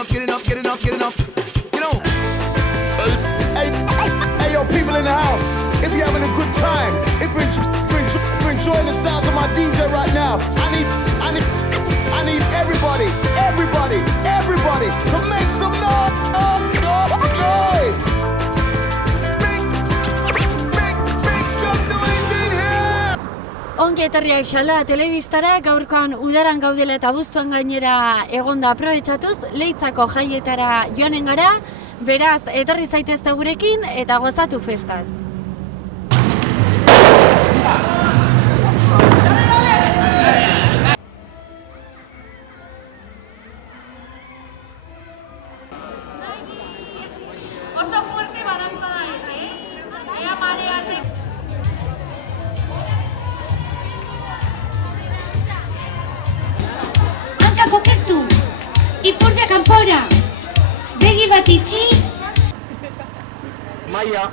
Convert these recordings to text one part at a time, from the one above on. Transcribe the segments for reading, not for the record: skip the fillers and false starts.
You know. Hey, yo, people in the house, if you're having a good time, if you're enjoying the sounds of my DJ right now, I need everybody to make some noise. Make some noise in here. Ongi etorriak xala telebistara, gaurkoan udaran gaudela eta abuztuan gainera egonda aprobetxatuz, Leitzako jaietara joanen gara, beraz, etorri zaitezte gurekin eta gozatu festaz. Oso fuerte badazpada ez, Ea mareatzen. Hanka kokertu, ipurdia kanpora, begi bat itxi. Maia.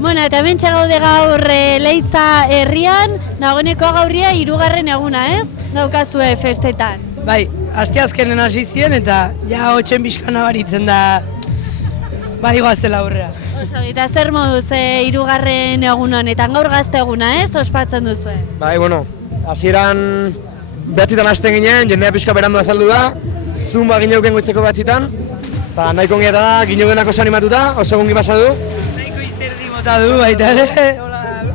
Bueno, eta hementxe gaude gaur Leitza herrian, nagoeneko gaurria 3. eguna, ez? Daukazue festetan. Bai, asteazkenen hasi ziren eta ja hotxen pixkan nabaritzen da badigoazela aurrera. Oso, eta zer moduz 3. egun honetan, gaur gazte eguna, ez? Ospatzen duzue. Bai, bueno, hasieran 9 hasten ginen, jendea pixka berandu azaldu da, zumba gineuken goizeko 9, eta nahiko ongi da, gineukenak oso animatuta, oso gongi pasadu. Nahiko izerdi mota du, baita ere,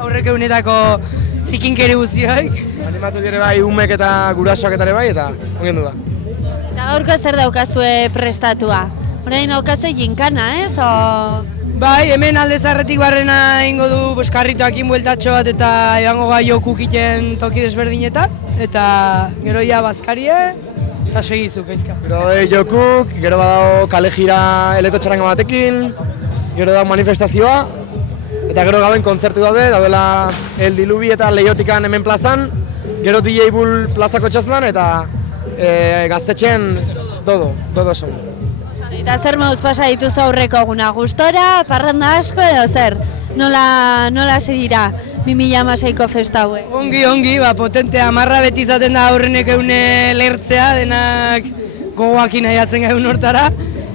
aurreko egunetako zikinkeri guztiak. Animatu dire bai, umek eta gurasoak eta ere bai, eta ongi du da. Eta gaurko zer daukazue prestatua? Orain daukazue jinkana, ez? Bai, hemen alde zarretik barrena ingo du karritoakin bueltatxo bat eta edango gai jokukiten toki desberdinetan, eta gero ja bazkarie, eta segizu, peizka. Gero jokuk, gero badago kale jira eleto txaranga batekin, gero da manifestazioa, eta gero gaben kontzertu daudela El Dilubi eta Leiotikan hemen plazan, gero DJ Bull plazako txazlan eta gaztetxen todo son. Eta zer moduz pasa dituzu aurreko eguna, gustora, parranda asko edo zer? Nola segirá 2016ko festa hauek? Ongi, potente, amarra beti izaten da aurrenek eune lertzea, denak gogoakin nahiatzen gaun hortara.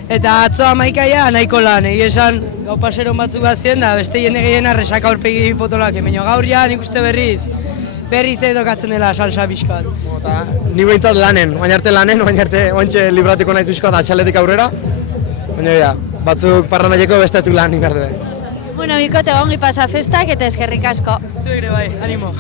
Eta atzo 11 nahiko lan, esan gau paseron batzuk bat ziren da, beste jende gehiena resaka aurpegi potolak, baina gaur ja nik uste berriz edokatzen dela salsa pixkat. Ni behintzat lanen, baina arte ointxe libratiko naiz pixkat atxaletik aurrera, baina ja, batzuk parranaieko beste atzuk lan nik behar dut. Bueno, bikote ongi pasa festak eta eskerrik asko. Zuek ere bai, animo.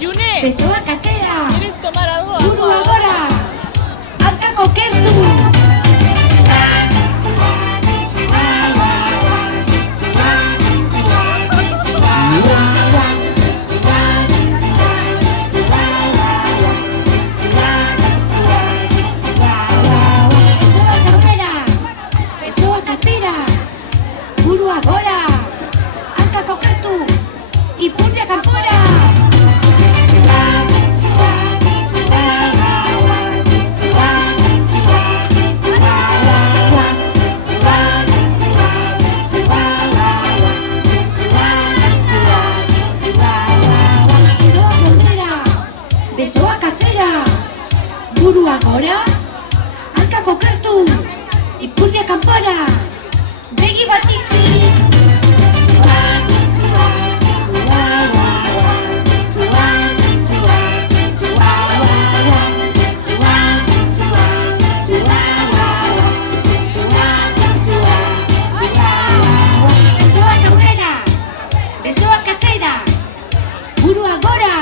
June, Besoak atera, ¿quieres tomar algo? buru agora, hanka kokertu. Besoak aurrera, besoak atera, buru agora, hanka kokertu, ipurdia kanpora. Besoak atzera, buru agora, hanka kokertu, ipurdia kanpora, begi bat itxi. Besoak aurrera, besoak atzera, buru agora,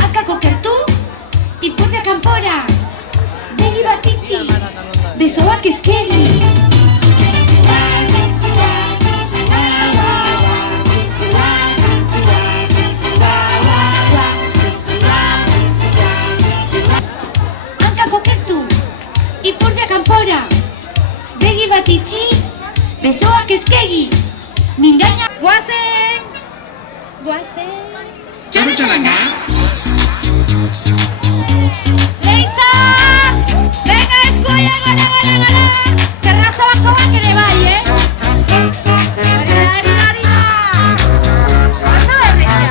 hanka kokertu, ipurdia kanpora, begi bat itxi, besoak eskegi. Hanka kokertu, ipurdia kanpora, begi bat itxi, besoak eskegi. Mingaina, guazen! Leitza! Venga, eskuia, gara! Terraza bakoak ere bai, Ari da! Oso berri!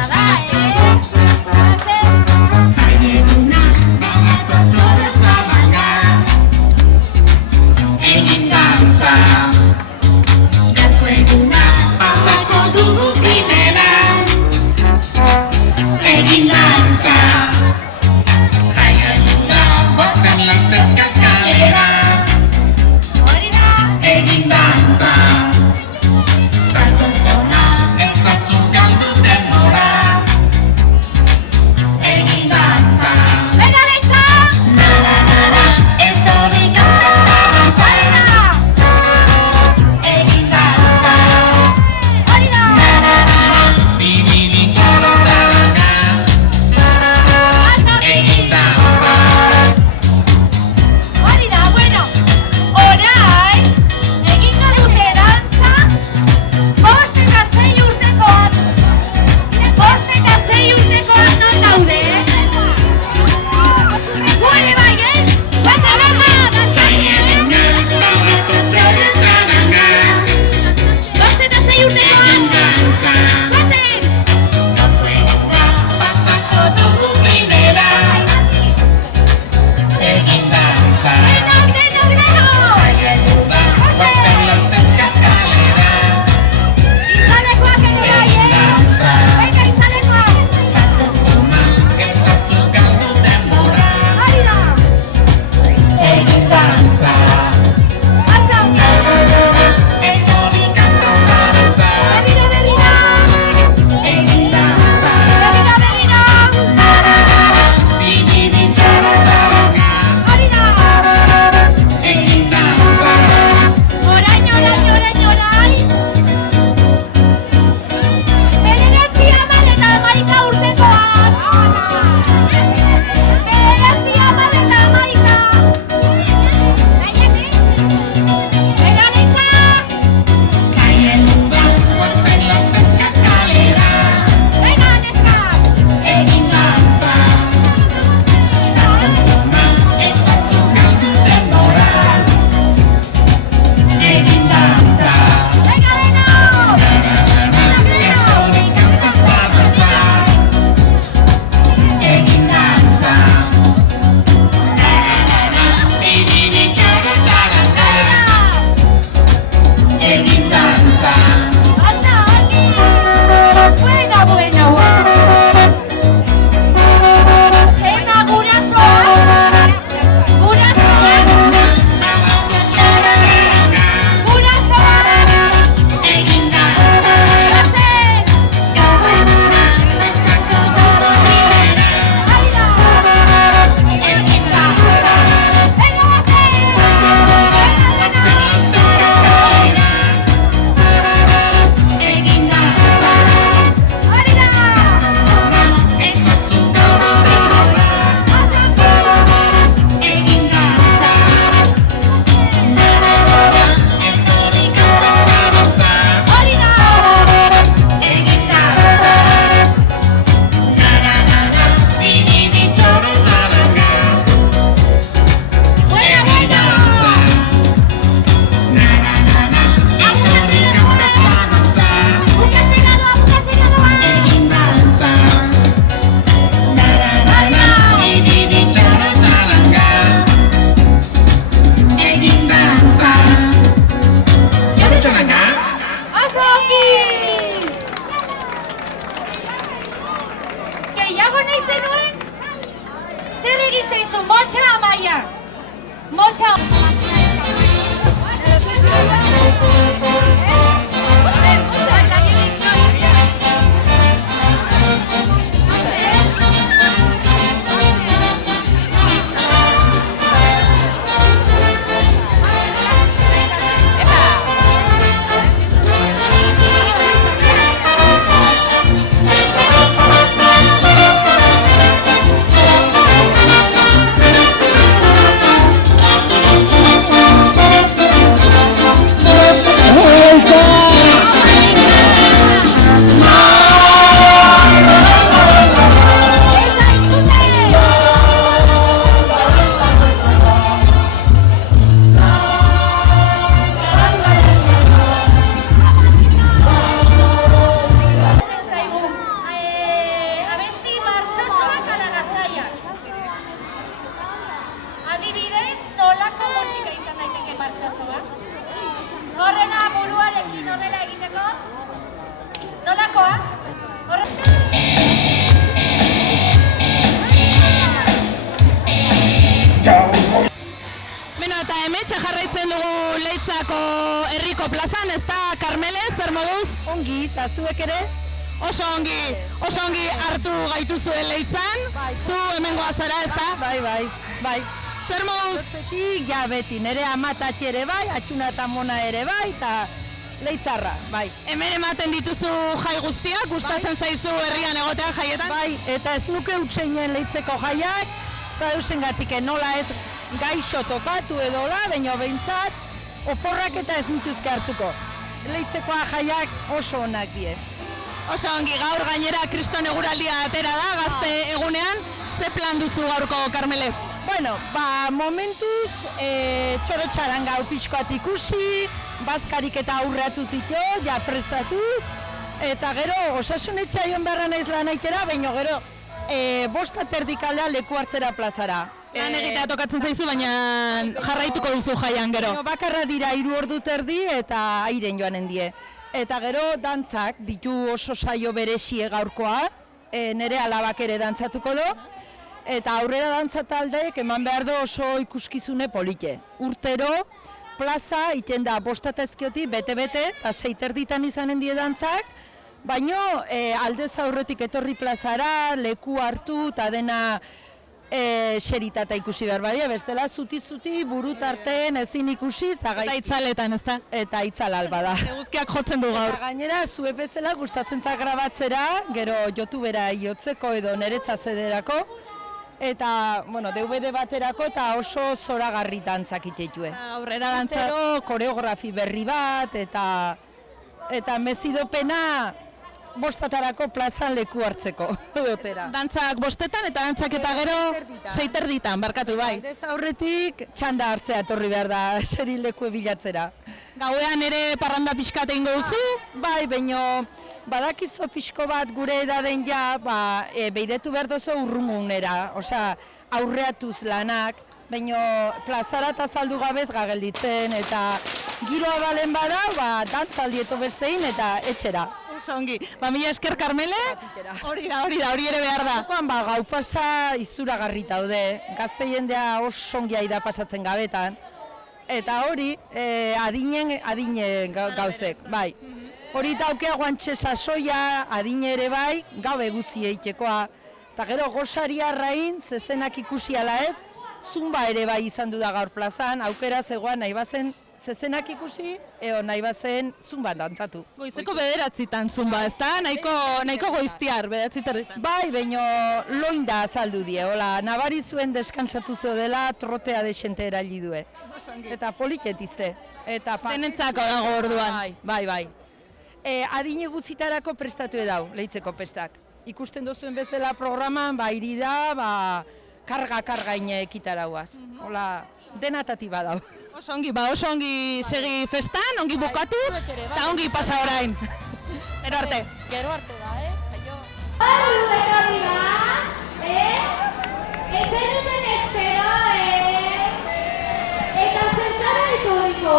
Leitzaiko plazan, ez da, Karmele, zer moduz? Ongi, eta zuek ere? Oso ongi hartu gaituzuen Leitzan, zu hemengoa zara, ez da? Bai. Zer moduz? Zetik, ja beti, nire amatatxe ere bai, atxuna eta mona ere bai, eta Leitzarra, bai. Hemen ematen dituzu jai guztiak, gustatzen zaizu herrian egotea jaietan? Bai, eta ez nuke utxeinen Leitzeko jaiak, ez da eusengatik nola ez gaixo tokatu edola, baina behintzat, oporrak eta ez nituzke hartuko. Leitzekoa jaiak oso onak die. Oso ongi, gaur gainera kriston eguraldia atera da, gazte egunean, ze plan duzu gaurko, Karmele? Bueno, momentuz txoro txarangau pixkoat ikusi, bazkarik eta aurreatu tito, ja prestatu, eta gero osasunetxea joan beharra naiz lan aikera, baina gero bosta terdikaldea leku hartzera plazara. Lan egitea tokatzen zaizu, baina jarraituko duzu jaian gero. Bakarra dira 3 ordu terdi eta airen joanen die. Eta gero dantzak ditu oso saio beresie gaurkoa, nire alabak ere dantzatuko do, eta aurrera dantza taldeek eman behar do oso ikuskizune polite. Urtero, plaza iten da bostatezkioti bete-bete, eta 6:30 izanen die dantzak, baino aldez aurretik etorri plazara, leku hartu eta dena xeritata ikusi behar badia, bestela zuti-zuti burutarten ezin ikusi, eta itzaletan, ez da? Eta itzal alba da. Eguzkiak jotzen du gaur. Eta gainera, zue bezala gustatzen zak grabatzera, gero YouTubera jotzeko edo niretza zederako, eta, bueno, DVD baterako eta oso zoragarri dantzak itetue. Aurrera dantza. Koreografi berri bat, eta mezidopena bostatarako plazan leku hartzeko dutera. Dantzak bostetan eta dantzak eta gero 6:30, barkatu bai. Aldez aurretik txanda hartzea etorri behar da, seri leku bilatzera. Gauean ere parranda pixkat egingo duzu? Bai, baino badakizo pixko bat gure edaden ja, beiretu behar dozu urrungunera, osea, aurreatuz lanak, baino plazara eta saldu gabez gagelditzen, eta giroa balen bada, dantzaldieto bestein eta etxera. Ongi, mila esker Karmele, hori ere behar da. Gau pasa izuragarri daude, gazte jendea oso ongi aida pasatzen gabetan, eta hori adinen gauzek, bai. Hori daukea guantxe sasoia, adine ere bai, gau eguzi eitekoa, eta gero gosaria arrain, zezenak ikusi ala ez, zumba ere bai izan du da gaur plazan, aukera zegoan nahi bazen zezenak ikusi, nahi bazen zumban dantzatu. Goizeko 9:00 zumba, ez da? Nahiko goiztiar, 9:00. Bai, baino loin da azaldu die, hola, nabari zuen deskansatu zo dela, trotea desente erali due. Eta poliketizte. Denentzako dago orduan. Bai. Adine guzitarako prestatu edau, Leitzeko pestak. Ikusten duzuen bezala programan, iri da, karga ekitarauaz. Hola, denatati badau. Oso ongi segi festan, ongi bukatu, eta ongi pasa orain. Gero arte. Gero arte da, Ez zenuten espero, eta zertara etorriko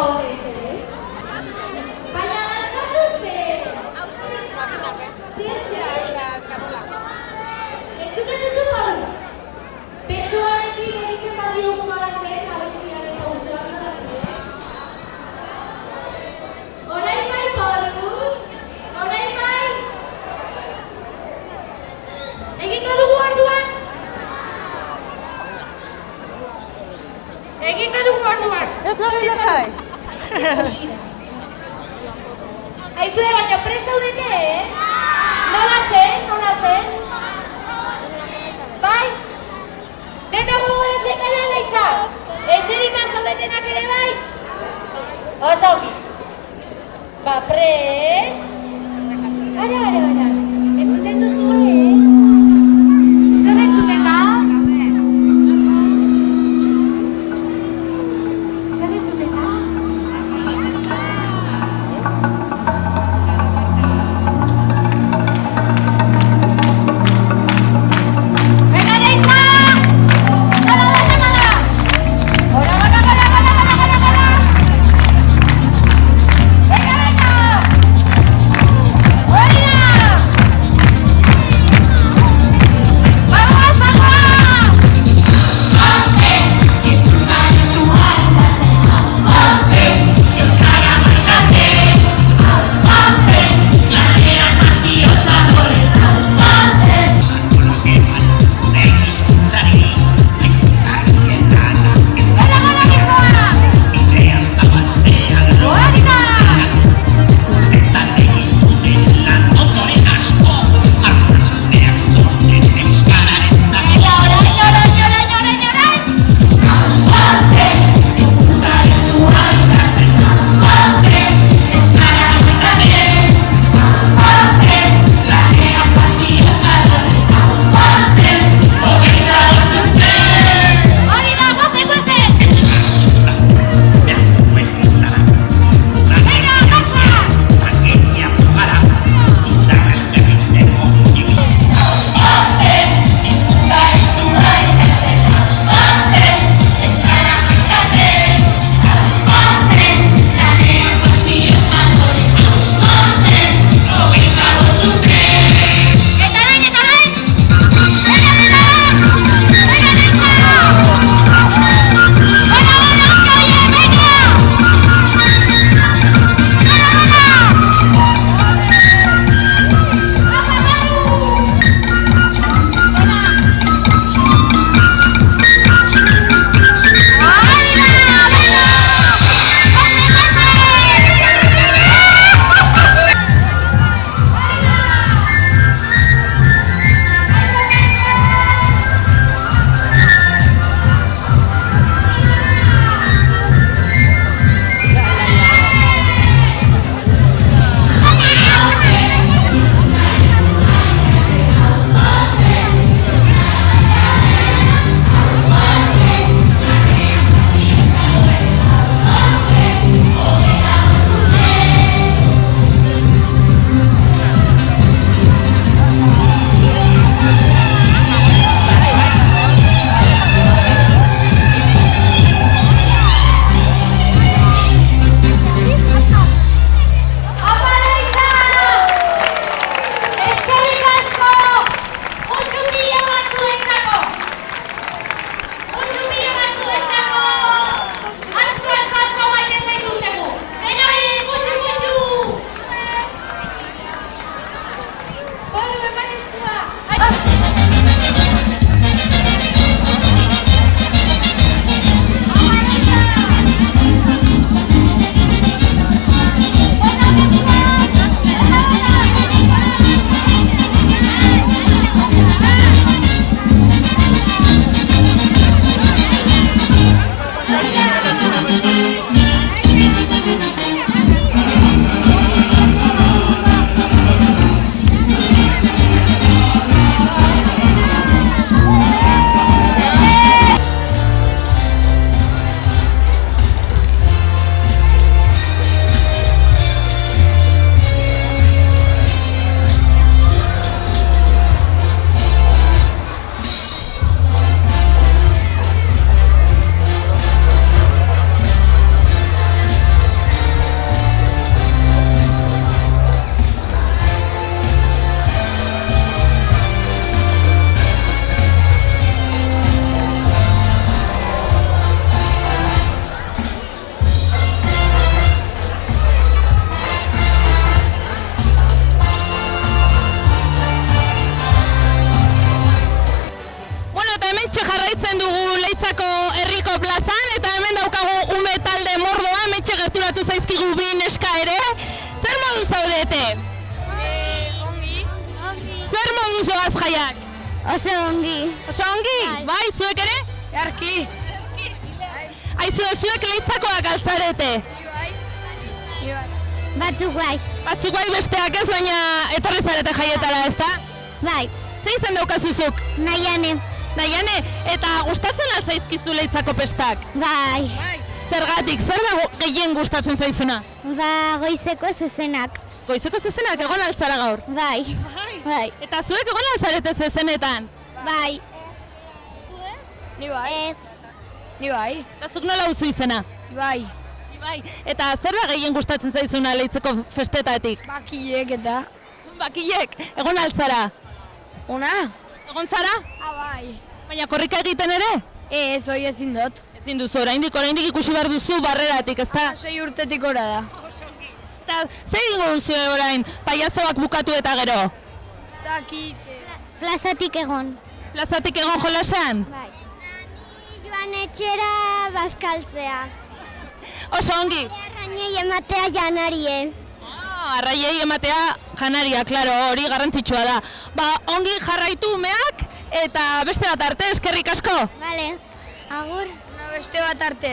baina dantzatu zen. Entzuten duzu hau? Besoarekin egiten badiogu galatzen, abestiaren pausoak galatzen. Orain bai porruz, orain bai. Egingo dugu orduan? Egingo dugu orduan? Ez hori lasai. Aizue, baina prest daudete, Nola zen? Bai? Dena gogoratzen gara Leitza? Eserita zaudetenak ere bai? Oso ongi. Prest? Ara. Entzuten duzu, Zer entzuten da? Zer entzuten da? Venga, Leitza! Gora! Venga! Hori da! ditugu bi neska ere. Zer modu zaudete? Ongi. Zer modu zoaz jaiak? Oso ongi. Oso ongi? Bai, zuek ere? Jarki. Aizu, zuek leitzakoak alzarete. Batzuk bai. Batzuk bai besteak ez, baina etorri zarete jaietara, ezta? Bai. Ze izen daukazuzuk? Nahiane. Naiane, eta gustatzen altzaizkizu leitzako pestak? Bai. Zergatik, zer da gehien gustatzen zaizuna? Ba, goizeko zezenak. Goizeko zezenak egon altzara gaur. Bai. Bai. Eta zuek egon altzarete zezenetan? Bai. Ni bai. Ez. Ni bai. Eta zuk nola uzu izena? Bai. Bai. Eta zer da gehien gustatzen zaizuna leitzeko festetatik? Bakilek eta. Bakilek, egon altzara. Una? Egon zara? Bai. Baina korrika egiten ere? Ez, hori ezin dut. Ezin duzu, oraindik ikusi behar duzu barreratik, ezta? 6 urtetik ora da. Eta zer egingo duzu orain, paiazoak bukatu eta gero? Takite. Plazatik egon. Plazatik egon jolasan? Bai. Joan etxera bazkaltzea. Oso ongi? Arrainei ematea janarie. Arraiei ematea janaria, klaro, hori garrantzitsua da. Ba, ongi jarraitu umeak, eta beste bat arte, eskerrik asko? Vale. Agur. Beste bat arte,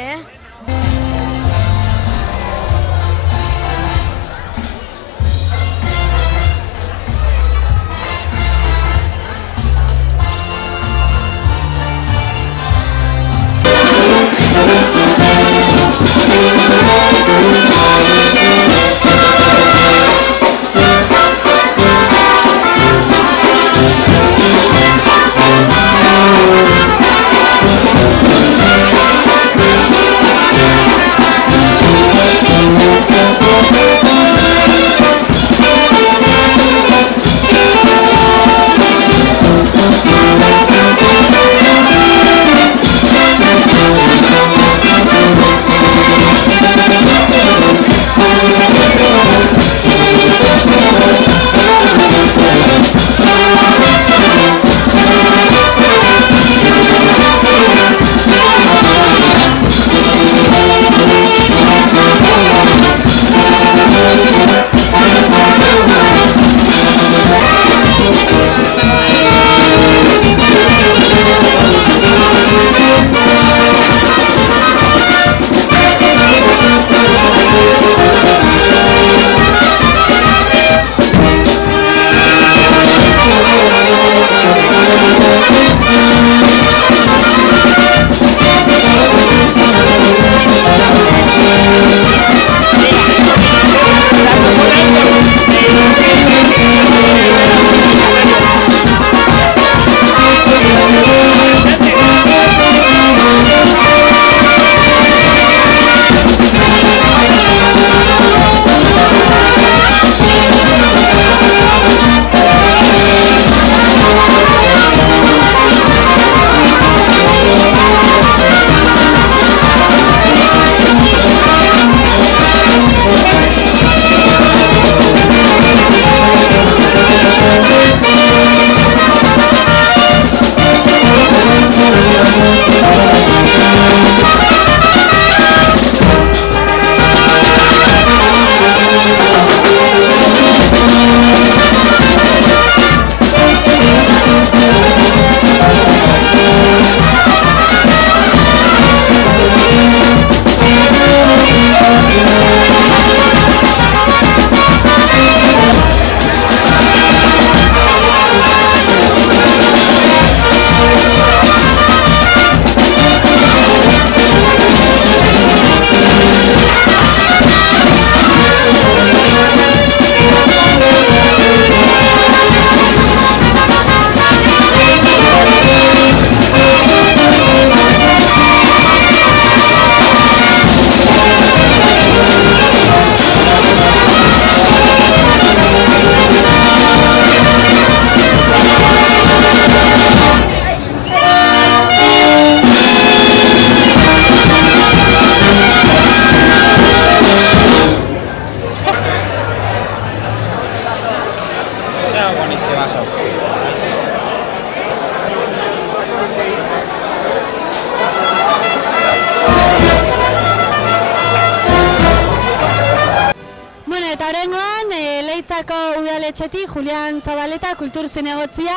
Leitzako udaletxetik, Julian Zabaleta, kultur zinegotzia.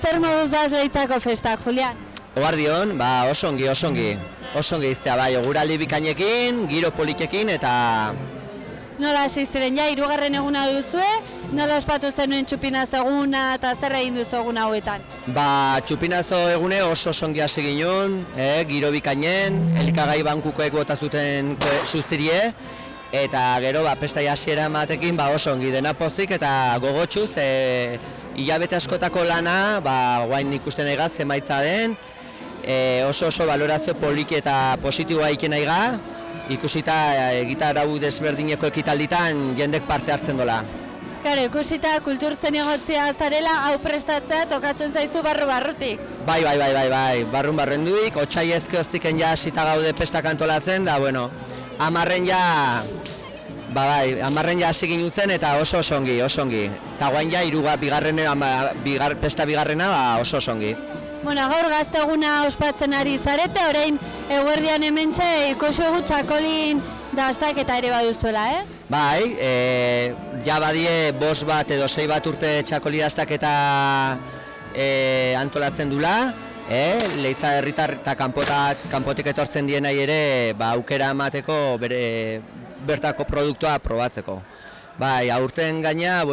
Zer moduz daz Leitzako festak, Julian? Ogardion, oso ongi iztea, bai, oguraldi bikainekin, giro politekin eta... Nola hasi ziren, ja, 3. eguna duzue, nola ospatu zenuen txupinazo eguna eta zer egin duzu egun hauetan? Txupinazo egune oso ongi hasi ginen, giro bikainen, elikagai bankukoek bota zuten sustirie, eta gero, pesta hasiera ematekin, oso ongi dena pozik eta gogotxuz, hilabete askotako lana, guain ikusten egaz, emaitza den, oso balorazio poliki eta positiboa iken aiga, ikusita gitarau desberdineko ekitalditan jendek parte hartzen dola. Karo, ikusita kultur zinegotzia zarela, hau prestatzea tokatzen zaizu barrutik. Bai, barrenduik, otsaiezke oztiken ja hasita gaude pestak antolatzen, da, bueno, amarren ja hasi ginen zen eta oso ongi. Eta guain ja, pesta bigarrena oso ongi. Bueno, gaur gazte eguna ospatzen ari zarete, orain eguerdian hementxe ikusi egu txakolin dastaketa ere baduzuela, Bai, ja badie 5 bat edo 6 bat urte txakoli dastaketa antolatzen dula, Leitza herritar eta kanpotik etortzen dienai ere aukera emateko bertako produktua probatzeko. Bai, aurten gaina,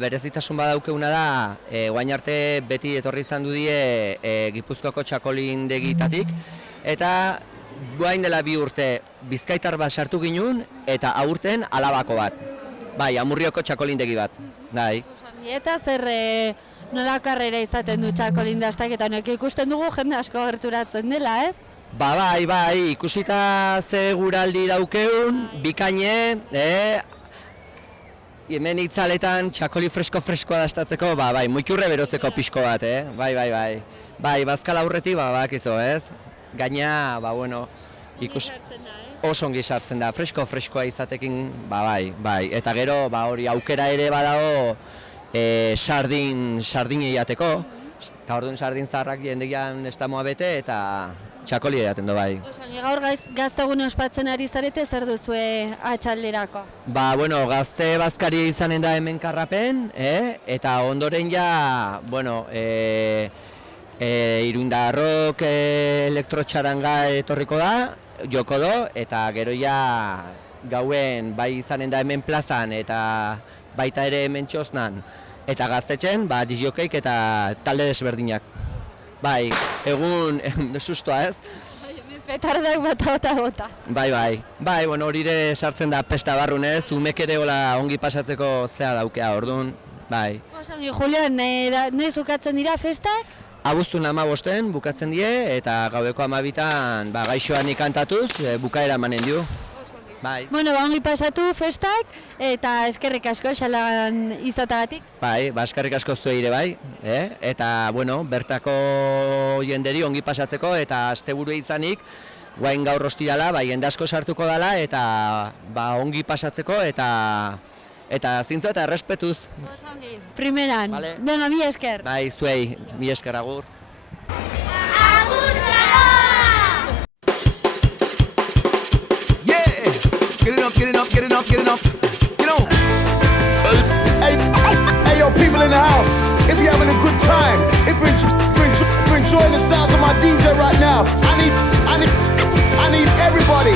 berezitasun badaukeuna da, guain arte beti etorri izan du die Gipuzkoako txakolindegitatik, eta guain dela 2 urte Bizkaitar bat sartu ginen, eta aurten Alabako bat. Bai, Amurrioko txakolindegi bat. Bai. Eta zer nola karrera izaten du txakolindastak eta honek ikusten dugu jende asko gerturatzen dela, Bai, ikusita ze guraldi daukeun, bikaine, hemen itzaletan txakoli fresko-freskoa dastatzeko, muikurre berotzeko pixko bat, bai. Bai, bazkal aurretik, bakizu, Gaina, ikus... Oso ongi sartzen da, fresko-freskoa izatekin, bai. Eta gero, hori aukera ere badago sardin eiateko. Eta orduan sardin zaharrak jendegian estamoa bete eta txakoli edaten do, bai. Gaur gaztegune ospatzen ari zarete, zer duzue atxalderako? Gazte bazkari izanen da hemen Karrapen, eta ondoren ja, Irundarrok elektrotxaranga etorriko da, joko do, eta gero ja gauen bai izanen da hemen plazan eta baita ere hemen txosnan, eta gaztetxen, disjokeik eta talde desberdinak. Bai, egun sustoa ez? Petardak bota. Bai, hori ere sartzen da pesta barrunez, umek ere ongi pasatzeko zea daukea, orduan, bai. Julian, noiz bukatzen dira festak? Abuztun 15 bukatzen die, eta gaueko 12an gaixoan ikantatuz, bukaera manen dio. Bai. Ongi pasatu festak, eta eskerrik asko xalan izatagatik. Bai, eskerrik asko zuei ere bai, eta, bertako jenderi ongi pasatzeko, eta asteburu izanik, guain gaur ostirala, jende asko sartuko dela, eta ongi pasatzeko, eta zintzo eta errespetuz. Primeran, venga, mi esker. Bai, zuei, mi esker agur. Get it up. You know. Hey, yo, people in the house, if you're having a good time, if you're enjoying the sounds of my DJ right now, I need everybody.